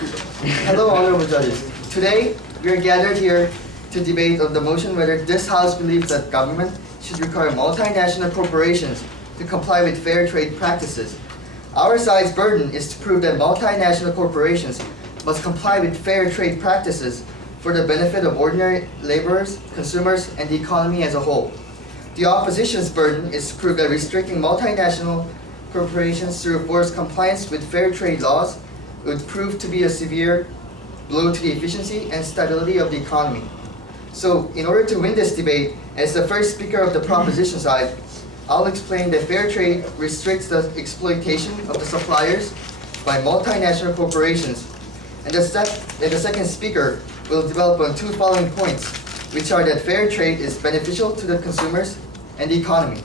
Hello, honorable judges. Today, we are gathered here to debate on the motion whether this House believes that government should require multinational corporations to comply with fair trade practices. Our side's burden is to prove that multinational corporations must comply with fair trade practices for the benefit of ordinary laborers, consumers, and the economy as a whole. The opposition's burden is to prove that restricting multinational corporations to enforce compliance with fair trade laws would prove to be a severe blow to the efficiency and stability of the economy. So, in order to win this debate, as the first speaker of the proposition side, I'll explain that fair trade restricts the exploitation of the suppliers by multinational corporations. And the second speaker will develop on two following points, which are that fair trade is beneficial to the consumers and the economy.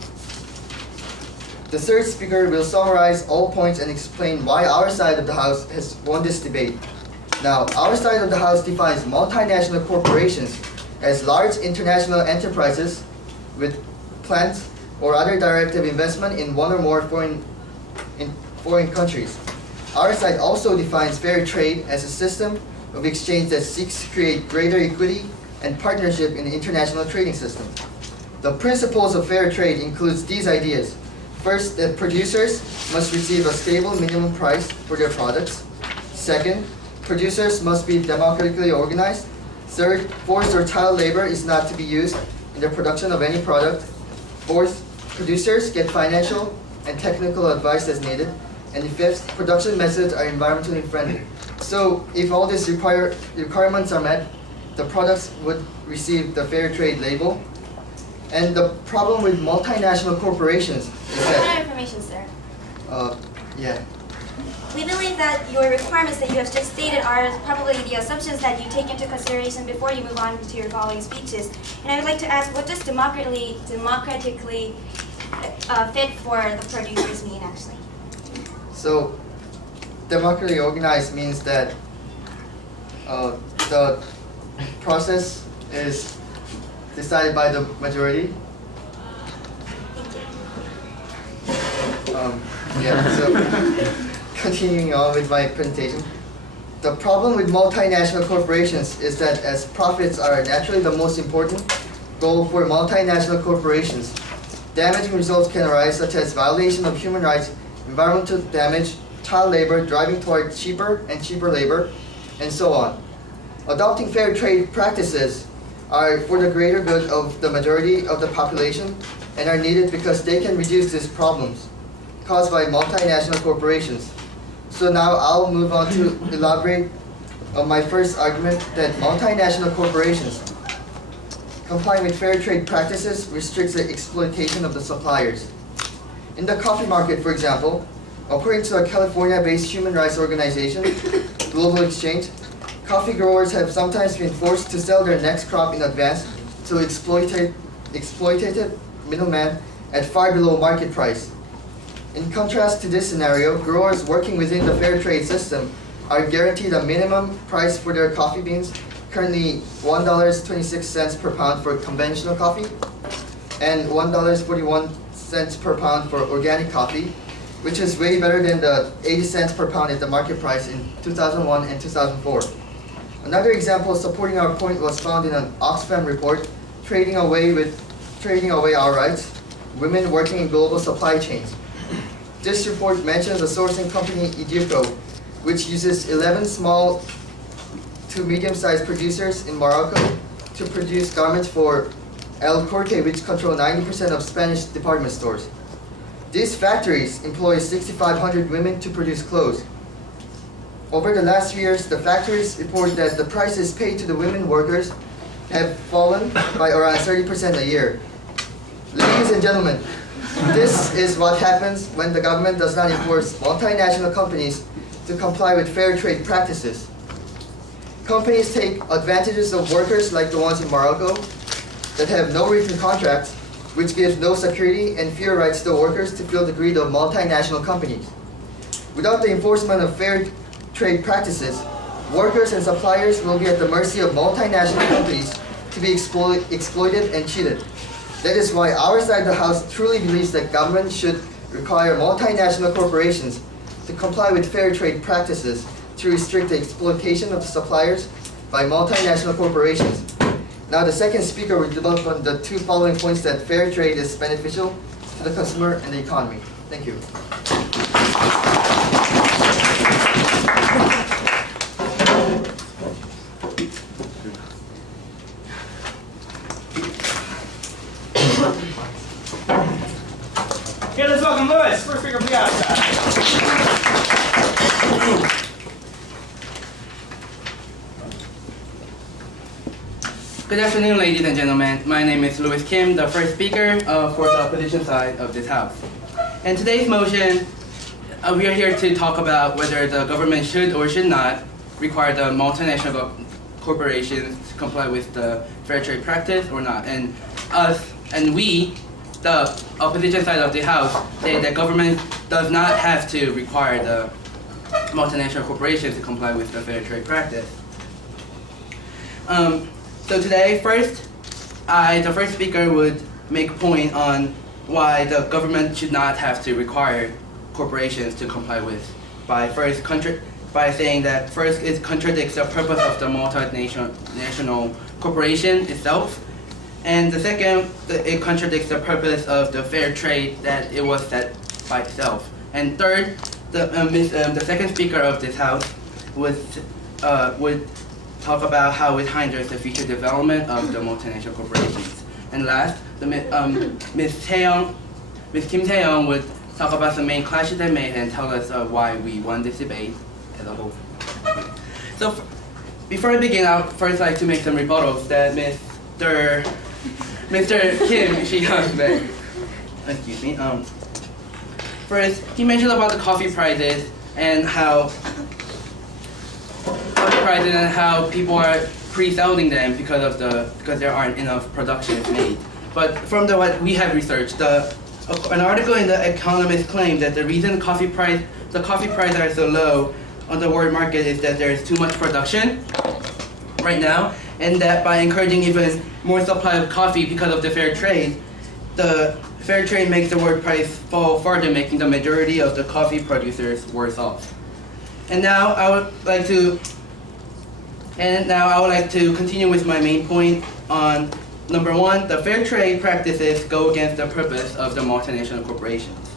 The third speaker will summarize all points and explain why our side of the House has won this debate. Now, our side of the House defines multinational corporations as large international enterprises with plants or other direct investment in one or more foreign countries. Our side also defines fair trade as a system of exchange that seeks to create greater equity and partnership in the international trading system. The principles of fair trade includes these ideas. First, that producers must receive a stable minimum price for their products. Second, producers must be democratically organized. Third, forced or child labor is not to be used in the production of any product. Fourth, producers get financial and technical advice as needed. And fifth, production methods are environmentally friendly. So if all these requirements are met, the products would receive the fair trade label. And the problem with multinational corporations is that... information, sir. Yeah. We believe that your requirements that you have just stated are probably the assumptions that you take into consideration before you move on to your following speeches. And I would like to ask, what does democratically fit for the producers mean, actually? So, democratically organized means that the process is decided by the majority. So continuing on with my presentation. The problem with multinational corporations is that as profits are naturally the most important goal for multinational corporations, damaging results can arise such as violation of human rights, environmental damage, child labor, driving toward cheaper and cheaper labor, and so on. Adopting fair trade practices are for the greater good of the majority of the population and are needed because they can reduce these problems caused by multinational corporations. So now I'll move on to elaborate on my first argument that multinational corporations complying with fair trade practices restricts the exploitation of the suppliers. In the coffee market, for example, according to a California-based human rights organization, Global Exchange, coffee growers have sometimes been forced to sell their next crop in advance to exploitative middlemen at far below market price. In contrast to this scenario, growers working within the fair trade system are guaranteed a minimum price for their coffee beans, currently $1.26 per pound for conventional coffee and $1.41 per pound for organic coffee, which is way better than the 80 cents per pound at the market price in 2001 and 2004. Another example supporting our point was found in an Oxfam report, Trading Away Our Rights, Women Working in Global Supply Chains. This report mentions a sourcing company, Egypto, which uses 11 small to medium-sized producers in Morocco to produce garments for El Corte, which control 90% of Spanish department stores. These factories employ 6,500 women to produce clothes. Over the last few years, the factories report that the prices paid to the women workers have fallen by around 30% a year. Ladies and gentlemen, this is what happens when the government does not enforce multinational companies to comply with fair trade practices. Companies take advantages of workers like the ones in Morocco that have no written contracts, which gives no security and fewer rights to workers to feel the greed of multinational companies. Without the enforcement of fair trade practices, workers and suppliers will be at the mercy of multinational companies to be exploited and cheated. That is why our side of the House truly believes that government should require multinational corporations to comply with fair trade practices to to restrict the exploitation of the suppliers by multinational corporations. Now the second speaker will develop on the two following points that fair trade is beneficial to the consumer and the economy. Thank you. Okay, let's welcome Louis. First speaker, please. Good afternoon, ladies and gentlemen. My name is Louis Kim, the first speaker for the opposition side of this House. And today's motion, we are here to talk about whether the government should or should not require the multinational corporations to comply with the fair trade practice or not. And we, the opposition side of the House, say that government does not have to require the multinational corporations to comply with the fair trade practice. So today, the first speaker would make a point on why the government should not have to require corporations to comply with, by saying that first it contradicts the purpose of the multinational corporation itself, and the second, it contradicts the purpose of the fair trade that it was set by itself. And third, the second speaker of this House would talk about how it hinders the future development of the multinational corporations. And last, Ms. Kim Tae-young would talk about the main clashes they made and tell us why we won this debate as a whole. So before I begin, I'd first like to make some rebuttals that Mr. Kim made. Excuse me. First, he mentioned about the coffee prices and how people are pre-selling them because there aren't enough productions made. But from what we have researched, an article in The Economist claimed that the reason the coffee prices are so low on the world market is that there is too much production right now, and that by encouraging even more supply of coffee because of the fair trade makes the world price fall further, making the majority of the coffee producers worse off. And now I would like to continue with my main point on number one, the fair trade practices go against the purpose of the multinational corporations.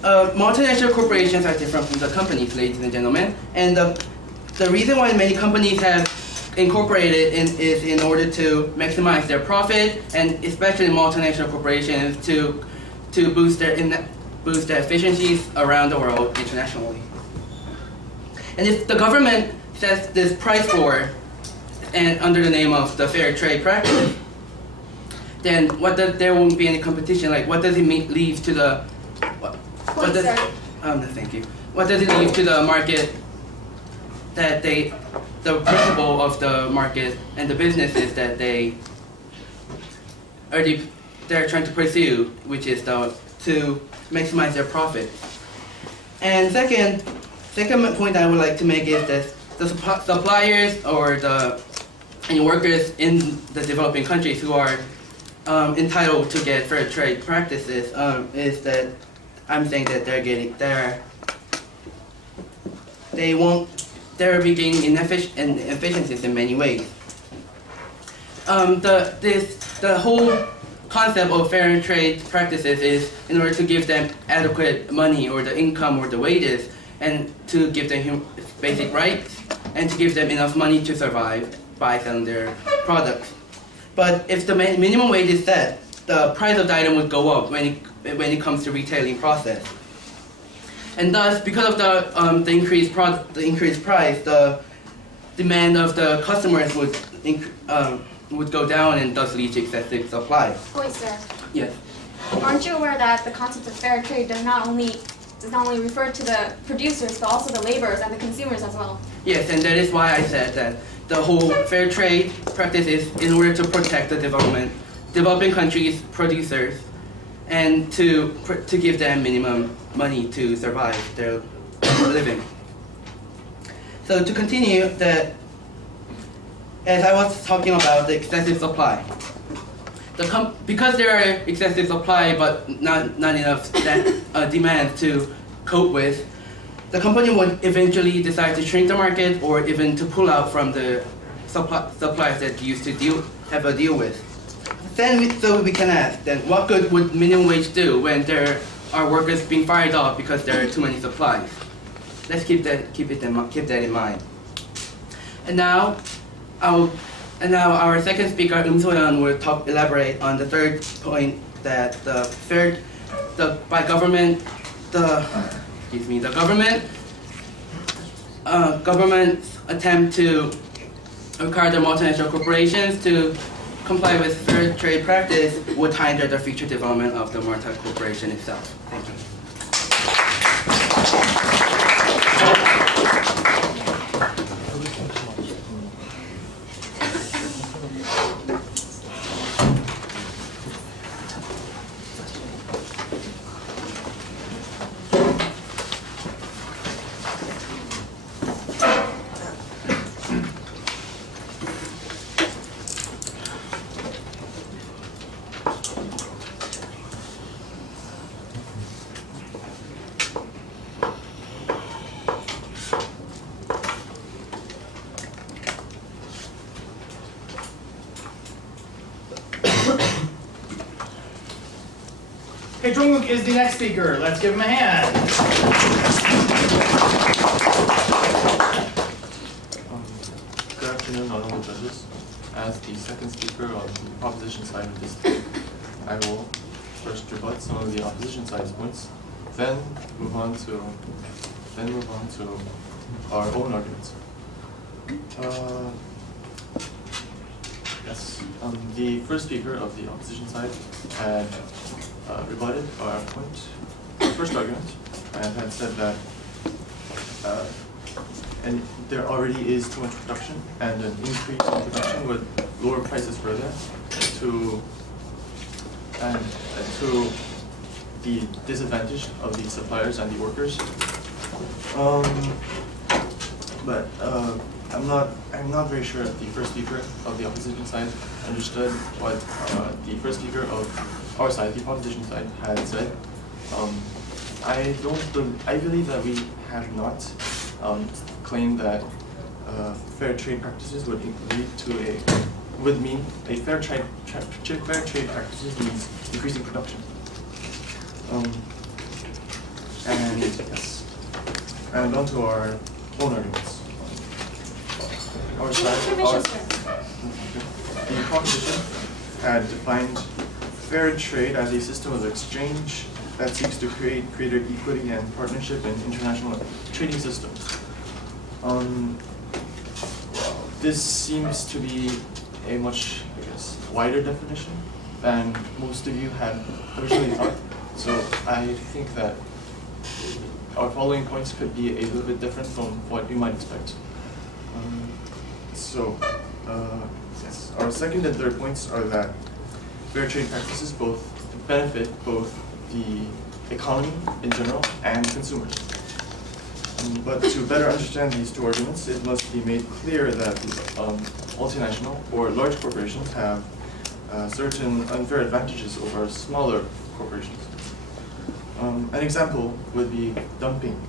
Multinational corporations are different from the companies, ladies and gentlemen, and the reason why many companies have incorporated is in order to maximize their profit, and especially multinational corporations to boost their efficiencies around the world internationally. And if the government sets this price floor and under the name of the fair trade practice, then there won't be any competition. Like, what does it leave to the thank you. What does it leave to the market that the principle of the market and the businesses that they're trying to pursue, which is to maximize their profit. And second point I would like to make is that the suppliers or any workers in the developing countries who are entitled to get fair trade practices is that I'm saying that they're being inefficiencies in many ways. The whole concept of fair trade practices is in order to give them adequate money or the income or the wages, and to give them basic rights, and to give them enough money to survive by selling their products. But if the minimum wage is set, the price of the item would go up when it comes to retailing process. And thus, because of the increased price, the demand of the customers would go down, and thus lead to excessive supply. Wait, sir. Yes. Aren't you aware that the concept of fair trade does not only refer to the producers, but also the laborers and the consumers as well? Yes, and that is why I said that the whole fair trade practice is in order to protect the developing countries' producers, and to give them minimum money to survive their living. So to continue, as I was talking about the excessive supply, because there are excessive supply but not enough demand to cope with, the company would eventually decide to shrink the market or even to pull out from the suppliers that used to have a deal with. So we can ask, then what good would minimum wage do when there are workers being fired off because there are too many supplies? Let's keep that in mind. And now our second speaker, So-yeon, will elaborate on the third point that the government's attempt to require the multinational corporations to comply with fair trade practice would hinder the future development of the multi-corporation itself. Thank you. Hey, Jungkook is the next speaker. Let's give him a hand. Good afternoon, honorable judges. As the second speaker on the opposition side of this debate, I will first rebut some of the opposition side's points, then move on to our own arguments. The first speaker of the opposition side had rebutted our point, our first argument, and had said that and there already is too much production, and an increase in production would lower prices further to the disadvantage of the suppliers and the workers. I'm not very sure if the first speaker of the opposition side understood what the first speaker of our side, the opposition side, had said. I believe that we have not claimed that fair trade practices would mean fair trade practices means increasing production. And on to our own arguments. Our side, the proposition had defined fair trade as a system of exchange that seeks to create greater equity and partnership in international trading systems. This seems to be a much, wider definition than most of you had originally thought. So I think that our following points could be a little bit different from what you might expect. Our second and third points are that fair trade practices benefit both the economy in general and consumers. But to better understand these two arguments, it must be made clear that multinational or large corporations have certain unfair advantages over smaller corporations. An example would be dumping.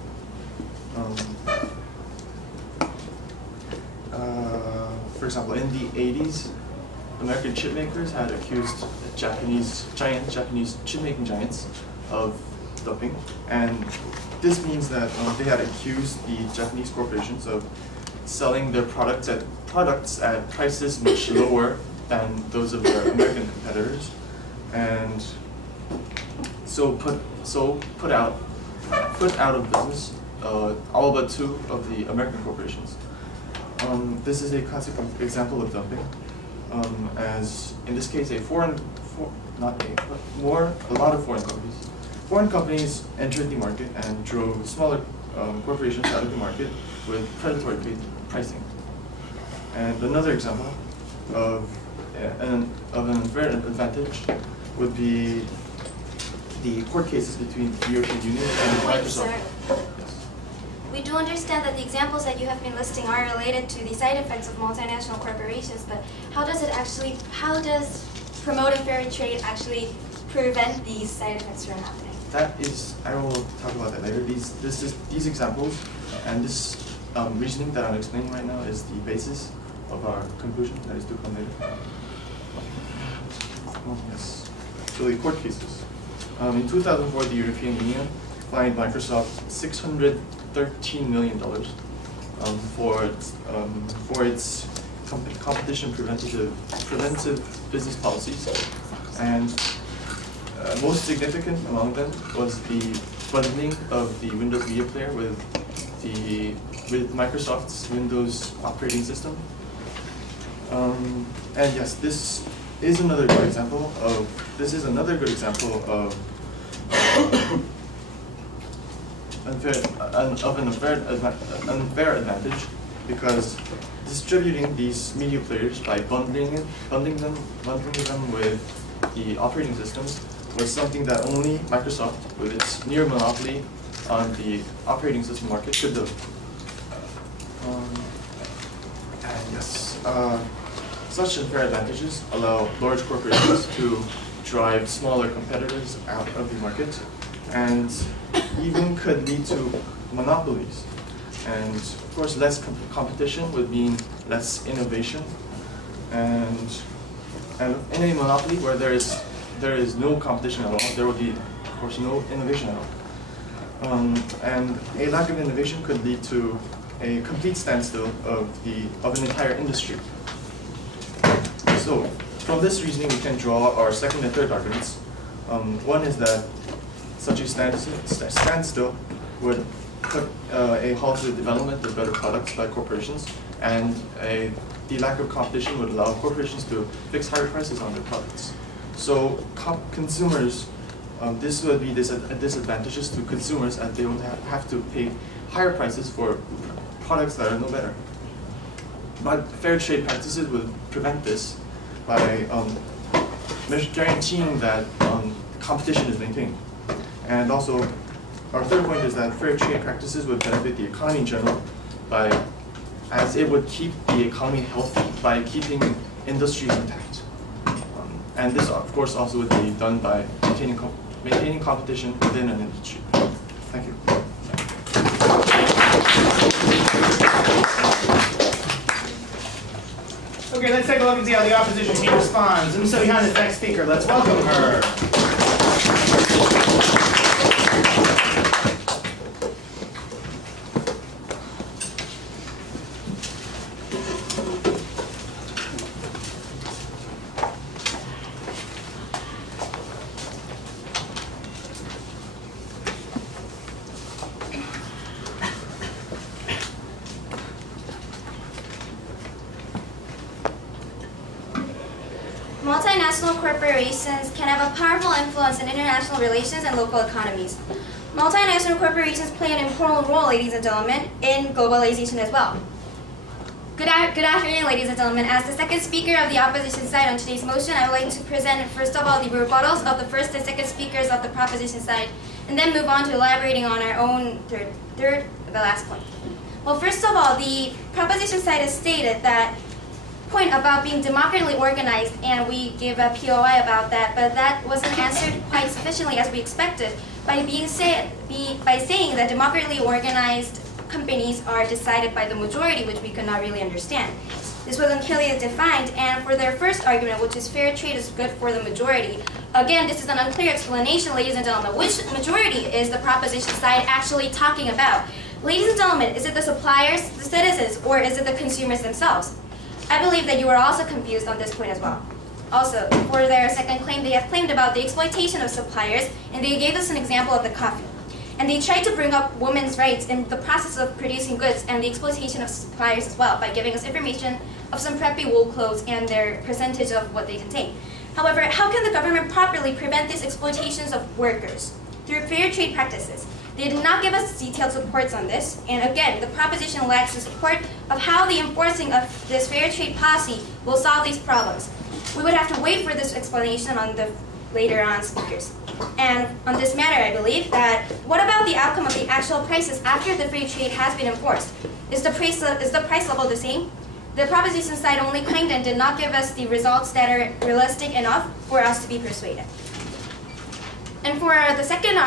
For example, in the 80s, American chip makers had accused Japanese chip-making giants of dumping, and this means that they had accused the Japanese corporations of selling their products at prices much lower than those of their American competitors, and so put out of business all but two of the American corporations. This is a classic example of dumping, as in this case, a lot of foreign companies. Foreign companies entered the market and drove smaller corporations out of the market with predatory pricing. And another example of an unfair advantage would be the court cases between the European Union and Microsoft. We do understand that the examples that you have been listing are related to the side effects of multinational corporations, but how does promoting fair trade actually prevent these side effects from happening? I will talk about that later. These examples and this reasoning that I'm explaining right now is the basis of our conclusion that is to come later. Yes. So the court cases. In 2004, the European Union fined Microsoft $613 million for its competition preventive business policies, and most significant among them was the bundling of the Windows Media Player with Microsoft's Windows operating system. And yes, this is another good example of unfair advantage, because distributing these media players by bundling them with the operating system was something that only Microsoft, with its near monopoly on the operating system market, could do. And yes, such unfair advantages allow large corporations to drive smaller competitors out of the market, and even could lead to monopolies. And of course, less competition would mean less innovation. And in a monopoly where there is no competition at all, there will be, of course, no innovation at all. And a lack of innovation could lead to a complete standstill of an entire industry. So, from this reasoning, we can draw our second and third arguments. One is that such a standstill would put a halt to the development of better products by corporations, and the lack of competition would allow corporations to fix higher prices on their products. So consumers, this would be disadvantageous to consumers, as they would have to pay higher prices for products that are no better. But fair trade practices would prevent this by guaranteeing that competition is maintained. And also, our third point is that fair trade practices would benefit the economy in general, as it would keep the economy healthy by keeping industries intact. And this, of course, also would be done by maintaining competition within an industry. Thank you. Okay, let's take a look and see how the opposition team responds. And so behind this next speaker, let's welcome her. Multinational corporations can have a powerful influence in international relations and local economies. Multinational corporations play an important role, ladies and gentlemen, in globalization as well. Good afternoon, ladies and gentlemen. As the second speaker of the opposition side on today's motion, I would like to present, first of all, the rebuttals of the first and second speakers of the proposition side, and then move on to elaborating on our own the last point. Well, first of all, the proposition side has stated that point about being democratically organized, and we gave a POI about that, but that wasn't answered quite sufficiently as we expected by saying that democratically organized companies are decided by the majority, which we could not really understand. This wasn't clearly defined, and for their first argument, which is fair trade is good for the majority, again, this is an unclear explanation, ladies and gentlemen. Which majority is the proposition side actually talking about? Ladies and gentlemen, is it the suppliers, the citizens, or is it the consumers themselves? I believe that you are also confused on this point as well. Also, for their second claim, they have claimed about the exploitation of suppliers, and they gave us an example of the coffee. And they tried to bring up women's rights in the process of producing goods and the exploitation of suppliers as well by giving us information of some preppy wool clothes and their percentage of what they contain. However, how can the government properly prevent these exploitations of workers? Through fair trade practices. They did not give us detailed supports on this, and again, the proposition lacks the support of how the enforcing of this fair trade policy will solve these problems. We would have to wait for this explanation on the later on speakers. And on this matter, I believe that, what about the outcome of the actual prices after the free trade has been enforced? Is the price level the same? The proposition side only claimed and did not give us the results that are realistic enough for us to be persuaded. And for the second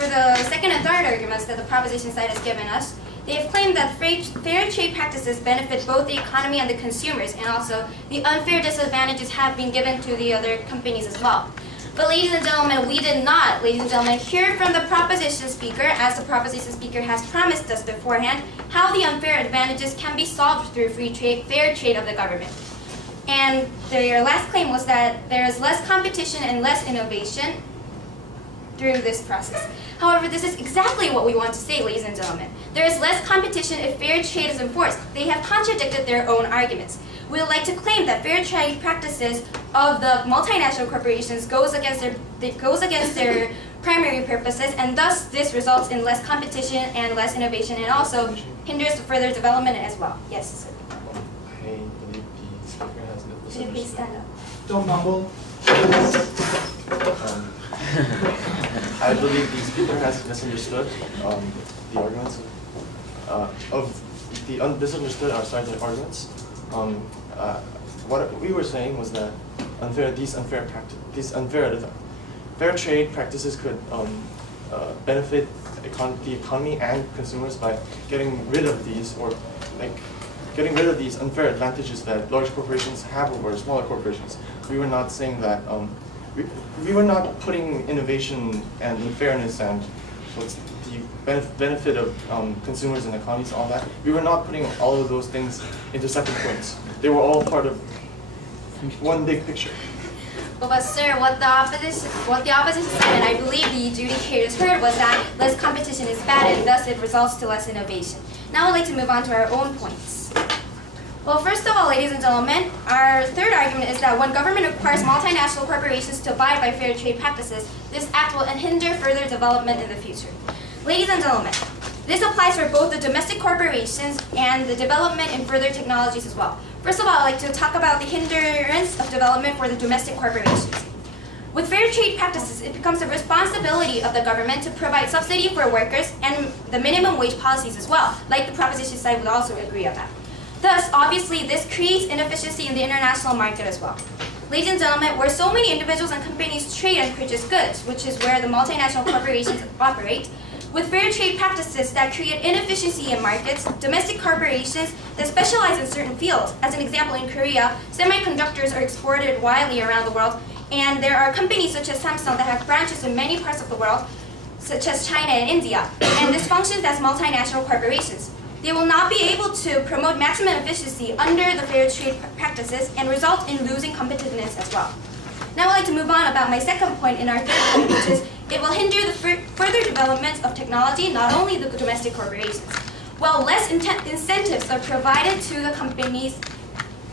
for the second and third arguments that the proposition side has given us, they have claimed that fair trade practices benefit both the economy and the consumers, and also the unfair disadvantages have been given to the other companies as well. But ladies and gentlemen, we did not, ladies and gentlemen, hear from the proposition speaker, as the proposition speaker has promised us beforehand, how the unfair advantages can be solved through fair trade of the government. And their last claim was that there is less competition and less innovation through this process. However, this is exactly what we want to say, ladies and gentlemen. There is less competition if fair trade is enforced. They have contradicted their own arguments. We would like to claim that fair trade practices of the multinational corporations goes against their primary purposes, and thus this results in less competition and less innovation, and also hinders further development as well. Yes, sir. I believe the speaker has Could you please misunderstood. stand up? Don't mumble. I believe the speaker has misunderstood the arguments misunderstood our sides of arguments. What we were saying was that fair trade practices could benefit the economy and consumers by getting rid of these, or getting rid of these unfair advantages that large corporations have over smaller corporations. We were not saying that. We were not putting innovation and fairness and what's the benefit of consumers and economies, all that. We were not putting all of those things into separate points. They were all part of one big picture. But sir, what the opposition said, and I believe the adjudicators heard, was that less competition is bad, and thus it results to less innovation. Now I'd like to move on to our own points. Well, first of all, ladies and gentlemen, our third argument is that when government requires multinational corporations to abide by fair trade practices, this act will hinder further development in the future. Ladies and gentlemen, this applies for both the domestic corporations and the development in further technologies as well. First of all, I'd like to talk about the hindrance of development for the domestic corporations. With fair trade practices, it becomes the responsibility of the government to provide subsidy for workers and the minimum wage policies as well, like the proposition side would also agree on that. Thus, obviously, this creates inefficiency in the international market as well. Ladies and gentlemen, where so many individuals and companies trade and purchase goods, which is where the multinational corporations operate, with fair trade practices that create inefficiency in markets, domestic corporations that specialize in certain fields, as an example in Korea, semiconductors are exported widely around the world, and there are companies such as Samsung that have branches in many parts of the world, such as China and India, and this functions as multinational corporations. They will not be able to promote maximum efficiency under the fair trade practices and result in losing competitiveness as well. Now I'd like to move on about my second point in our third point, which is it will hinder the further development of technology, not only the domestic corporations. While less incentives are provided to the companies,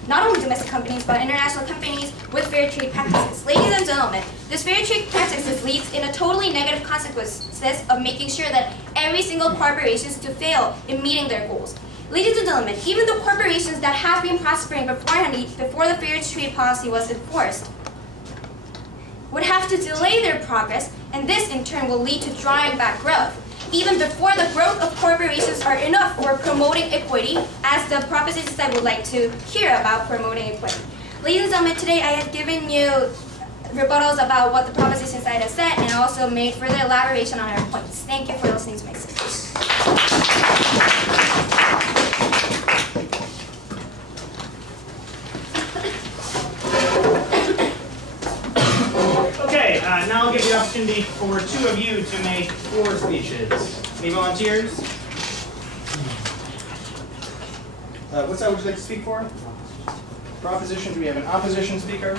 not only domestic companies, but international companies with fair trade practices. Ladies and gentlemen, this fair trade practices leads in a totally negative consequences of making sure that every single corporation is to fail in meeting their goals. Ladies and gentlemen, even the corporations that have been prospering beforehand, before the fair trade policy was enforced, would have to delay their progress, and this in turn will lead to drawing back growth. Even before the growth of corporations are enough for promoting equity, as the proposition side would like to hear about promoting equity. Ladies and gentlemen, today I have given you rebuttals about what the proposition side has said, and also made further elaboration on our points. Thank you for listening to my speech. Okay, now I'll give you the opportunity for two of you to make 4 speeches. Any volunteers? What side would you like to speak for? Proposition, do we have an opposition speaker?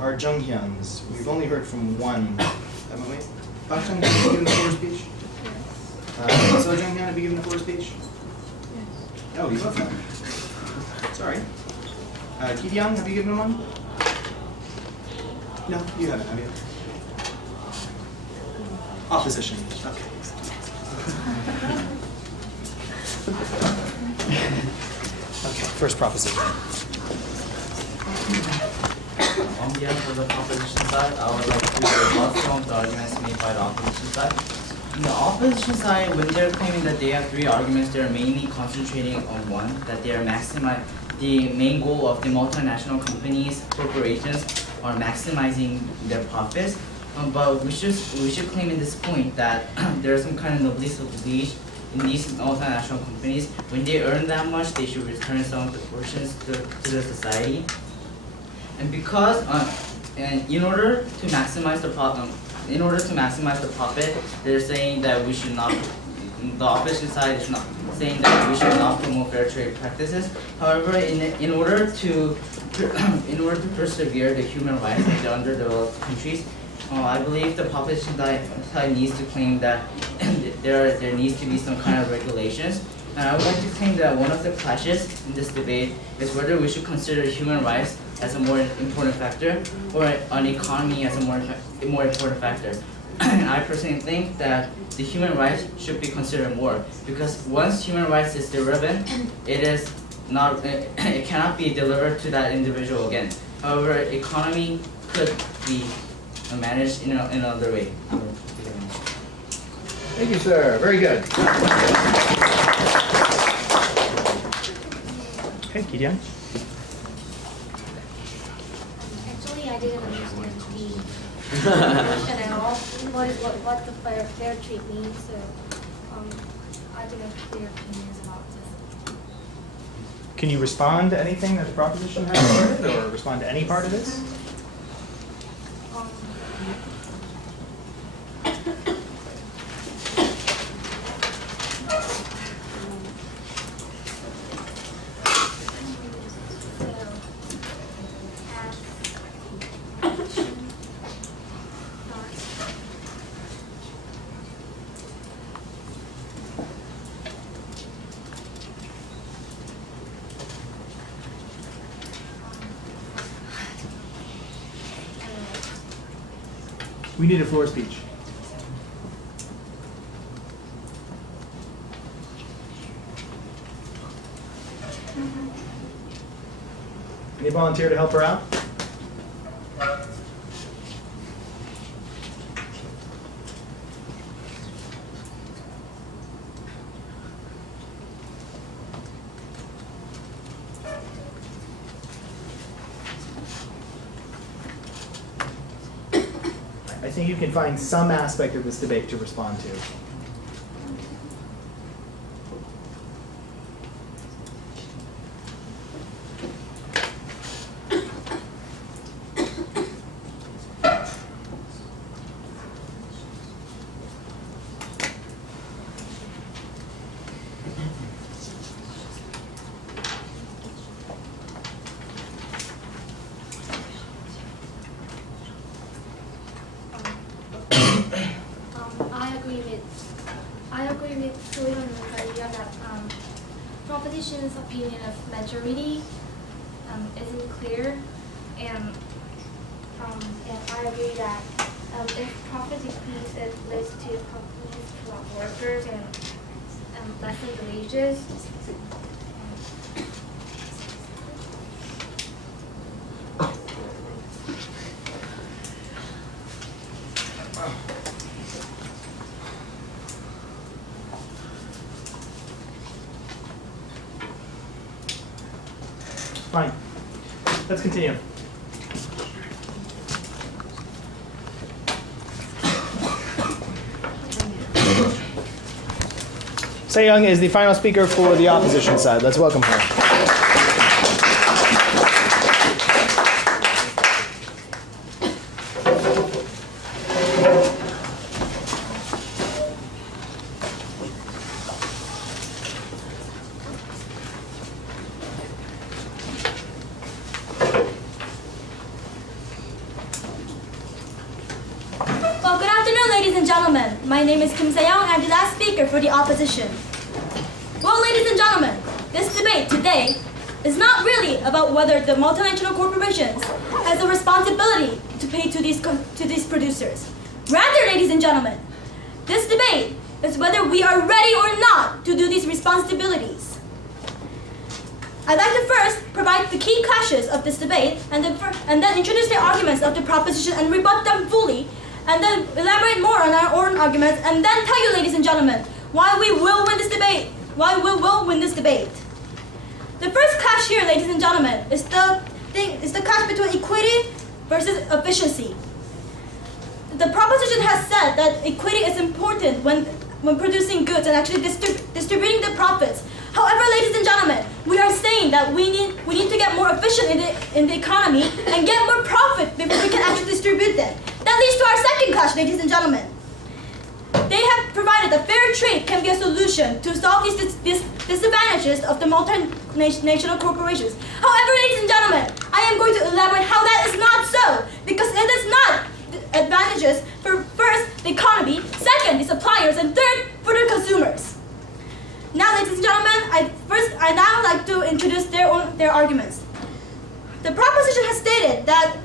Our Junghyuns. We've only heard from one, haven't we? Bak Jung-hyun, have you given the floor speech? So Junghyun, have you given the floor speech? Yes. Oh, you both have. Sorry. Ki-byung, have you given one? No, you haven't, have you? Opposition. Okay. Okay, first proposition. On behalf of the proposition side, I would like to rebut some of the arguments made by the opposition side. In the opposition side, when they're claiming that they have three arguments, they're mainly concentrating on one, that they are maximizing the main goal of the multinational companies, corporations, are maximizing their profits. But we should claim in this point that there is some kind of noblesse oblige in these multinational companies. When they earn that much, they should return some of the portions to the society. And because, and in order to maximize the profit, they're saying that we should not. The opposition side is not saying that we should not promote fair trade practices. However, in order to persevere the human rights of the underdeveloped countries, I believe the proposition side needs to claim that there needs to be some kind of regulations. And I would like to claim that one of the clashes in this debate is whether we should consider human rights as a more important factor or an economy as a more important factor. And I personally think that the human rights should be considered more, because once human rights is derived, it cannot be delivered to that individual again. However, economy could be managed in another way. Thank you, sir. Very good. Okay, Gideon. Actually, I didn't understand the question at all. What the fair trade means. So I didn't have clear opinions about this. Can you respond to anything that the proposition has started, or respond to any part of this? We need a floor speech. Any volunteer to help her out? I think you can find some aspect of this debate to respond to. I agree with Daewon's idea that proposition's opinion of majority isn't clear, and I agree that if profit decrease, it leads to companies to have workers and lessen the wages. Fine. Let's continue. Se-young is the final speaker for the opposition side. Let's welcome her. Well, good afternoon, ladies and gentlemen. My name is Kim Se-young. I'm the last speaker for the opposition. Well, ladies and gentlemen, this debate today is not really about whether the multinational corporations has a responsibility to pay to these producers. Rather, ladies and gentlemen, this debate is whether we are ready or not to do these responsibilities. I'd like to first provide the key clashes of this debate, and then introduce the arguments of the proposition and rebut them fully, and then elaborate more on our own arguments, and then tell you, ladies and gentlemen, why we will win this debate. Why we will win this debate. The first clash here, ladies and gentlemen, is the clash between equity versus efficiency. The proposition has said that equity is important when producing goods and actually distributing the profits. However, ladies and gentlemen, we are saying that we need to get more efficient in the economy and get more profit before we can actually distribute them. That leads to our second clash, ladies and gentlemen. They have provided that fair trade can be a solution to solve these disadvantages of the multinational corporations. However, ladies and gentlemen, I am going to elaborate how that is not so, because it is not advantages for first, the economy, second, the suppliers, and third, for the consumers. Now, ladies and gentlemen, I now like to introduce their arguments. The proposition has stated that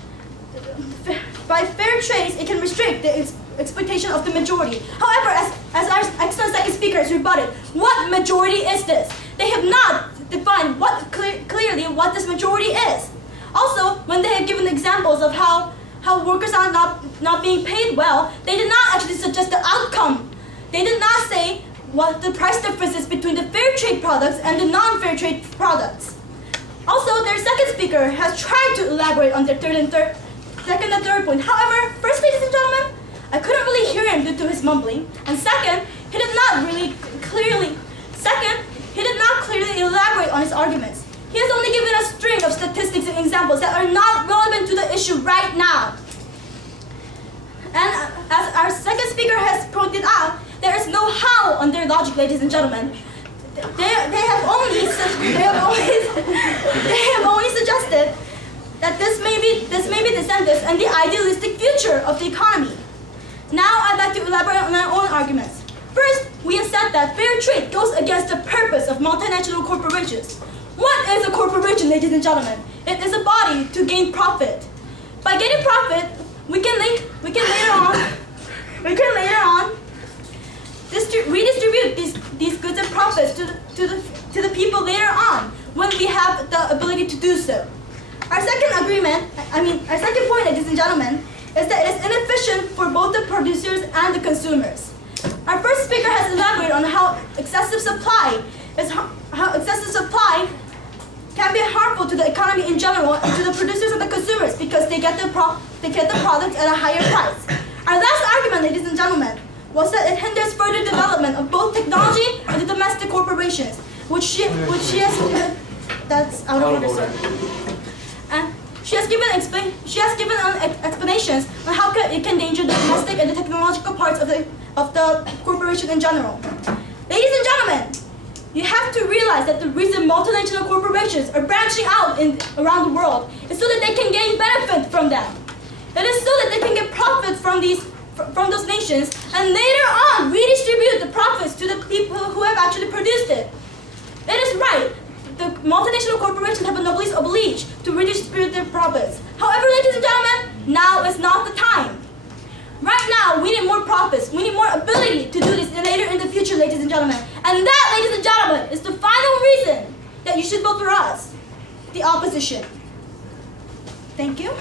by fair trade, it can restrict the exploitation of the majority. However, as our excellent second speaker has rebutted, what majority is this? They have not defined clearly what this majority is. Also, when they have given examples of how workers are not being paid well, they did not actually suggest the outcome. They did not say what the price difference is between the fair trade products and the non-fair trade products. Also, their second speaker has tried to elaborate on their second and third point. However, first, ladies and gentlemen, I couldn't really hear him due to his mumbling. And second, he did not clearly elaborate on his arguments. He has only given a string of statistics and examples that are not relevant to the issue right now. And as our second speaker has pointed out, there is no how on their logic, ladies and gentlemen. They have only suggested that this may be the incentives and the idealistic future of the economy. Now I'd like to elaborate on our own arguments. First, we have said that fair trade goes against the purpose of multinational corporations. What is a corporation, ladies and gentlemen? It is a body to gain profit. By getting profit, we can later on redistribute these goods and profits to the people later on when we have the ability to do so. Our second point, ladies and gentlemen, is that it is inefficient for both the producers and the consumers. Our first speaker has elaborated on how excessive supply can be harmful to the economy in general and to the producers and the consumers because they get the product at a higher price. Our last argument, ladies and gentlemen, was that it hinders further development of both technology and the domestic corporations, which she has. That's out of order, sir. And she has given explanations on how it can endanger the domestic and the technological parts of the corporation in general. Ladies and gentlemen, you have to realize that the reason multinational corporations are branching out around the world is so that they can gain benefit from them. It is so that they can get profits from those nations and later on redistribute the profits to the people who have actually produced it. It is right. The multinational corporations have a noblesse oblige to redistribute their profits. However, ladies and gentlemen, now is not the time. Right now, we need more profits. We need more ability to do this later in the future, ladies and gentlemen. And that, ladies and gentlemen, is the final reason that you should vote for us, the opposition. Thank you.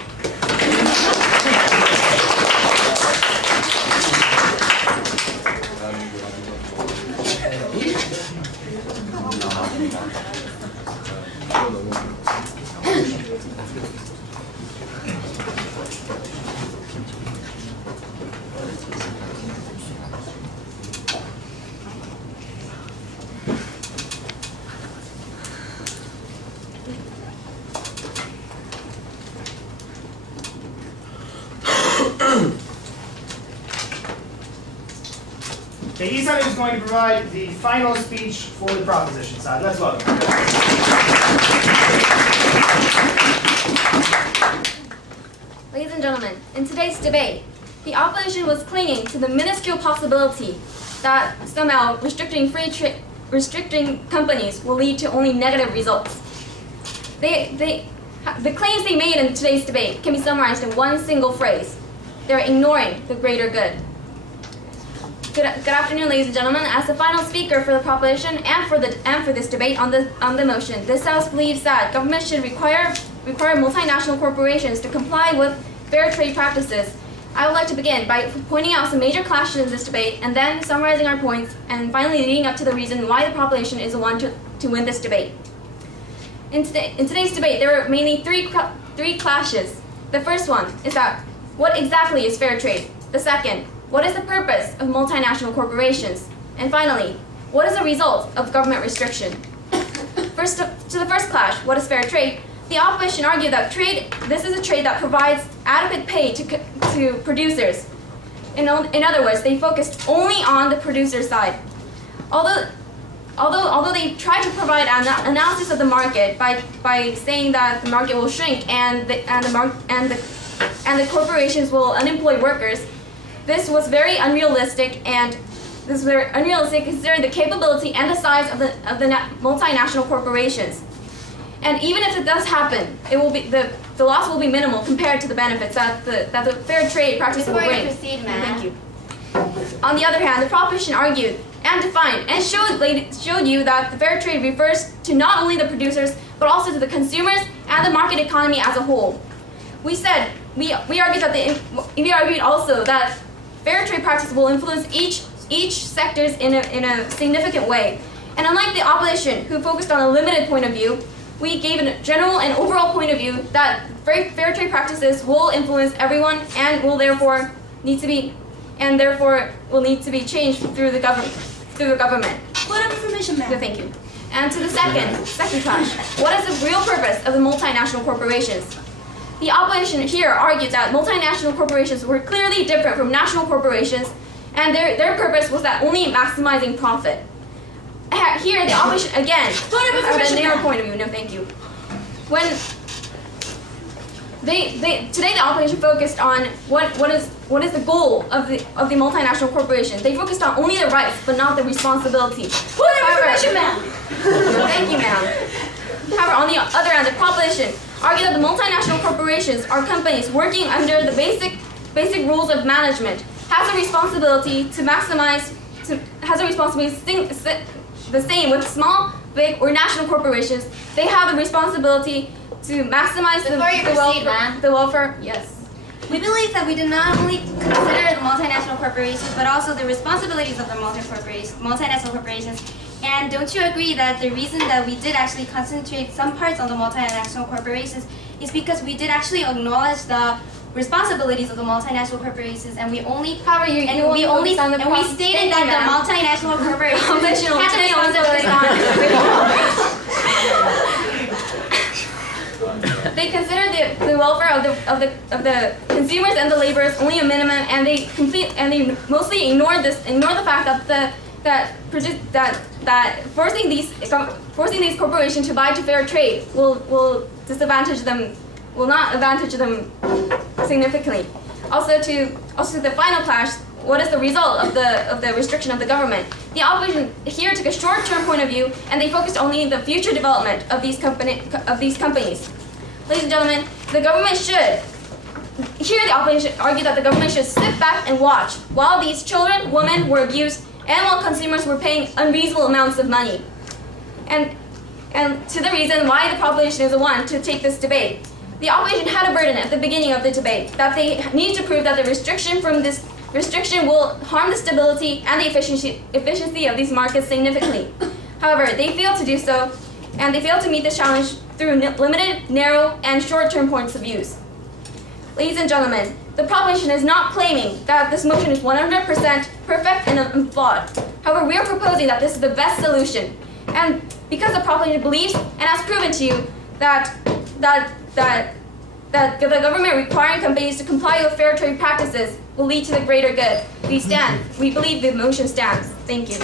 Okay, Isan is going to provide the final speech for the proposition side. Let's welcome him. Ladies and gentlemen, in today's debate, the opposition was clinging to the minuscule possibility that somehow restricting companies will lead to only negative results. The claims they made in today's debate can be summarized in one single phrase. They're ignoring the greater good. Good afternoon, ladies and gentlemen. As the final speaker for the proposition and for this debate on the motion, this House believes that government should require multinational corporations to comply with fair trade practices. I would like to begin by pointing out some major clashes in this debate, and then summarizing our points, and finally leading up to the reason why the proposition is the one to win this debate. In today's debate, there are mainly three clashes. The first one is that what exactly is fair trade? The second, what is the purpose of multinational corporations? And finally, what is the result of government restriction? First, to the first clash, what is fair trade? The opposition argued that this is a trade that provides adequate pay to producers. In other words, they focused only on the producer side. Although they tried to provide an analysis of the market by saying that the market will shrink and the corporations will unemploy workers, this was very unrealistic, considering the capability and the size of the multinational corporations. And even if it does happen, it will be the loss will be minimal compared to the benefits that the fair trade practice will bring. Before you proceed, ma'am. Thank you. On the other hand, the proposition argued and defined and showed you that the fair trade refers to not only the producers but also to the consumers and the market economy as a whole. We argued also that fair trade practice will influence each sectors in a significant way. And unlike the opposition, who focused on a limited point of view, we gave a general and overall point of view that fair trade practices will influence everyone and will therefore need to be changed through the government. Point of information, ma'am. Thank you. And to the second clash, what is the real purpose of the multinational corporations? The opposition here argued that multinational corporations were clearly different from national corporations, and their purpose was that only maximizing profit. Here, the opposition again has a narrow point of view. No, thank you. Today the opposition focused on what is the goal of the multinational corporation. They focused on only the rights but not the responsibility. Point of information, ma'am. Thank you, ma'am. However, on the other hand, the proposition argued that the multinational corporations are companies working under the basic rules of management, has a responsibility to maximize, the same with small, big, or national corporations. They have the responsibility to maximize the welfare. Yes. We believe that we do not only consider the multinational corporations, but also the responsibilities of the multinational corporations. And don't you agree that the reason that we did actually concentrate some parts on the multinational corporations is because we did actually acknowledge the responsibilities of the multinational corporations, and we stated that the multinational corporations had the responsibility. They consider the welfare of the consumers and the laborers only a minimum, and they mostly ignore the fact that forcing these corporations to buy to fair trade will not advantage them significantly. Also to the final clash, what is the result of the restriction of the government? The opposition here took a short-term point of view, and they focused only on the future development of these companies. Ladies and gentlemen, the opposition argued that the government should sit back and watch while these children, women were abused, and while consumers were paying unreasonable amounts of money. And to the reason why the proposition is the one to take this debate. The opposition had a burden at the beginning of the debate that they need to prove that the restriction will harm the stability and the efficiency of these markets significantly. However, they failed to do so, and they failed to meet this challenge through limited, narrow, and short-term points of view. Ladies and gentlemen, the proposition is not claiming that this motion is 100% perfect and unflawed. However, we are proposing that this is the best solution. And because the proposition believes and has proven to you that the government requiring companies to comply with fair trade practices will lead to the greater good. We believe the motion stands. Thank you.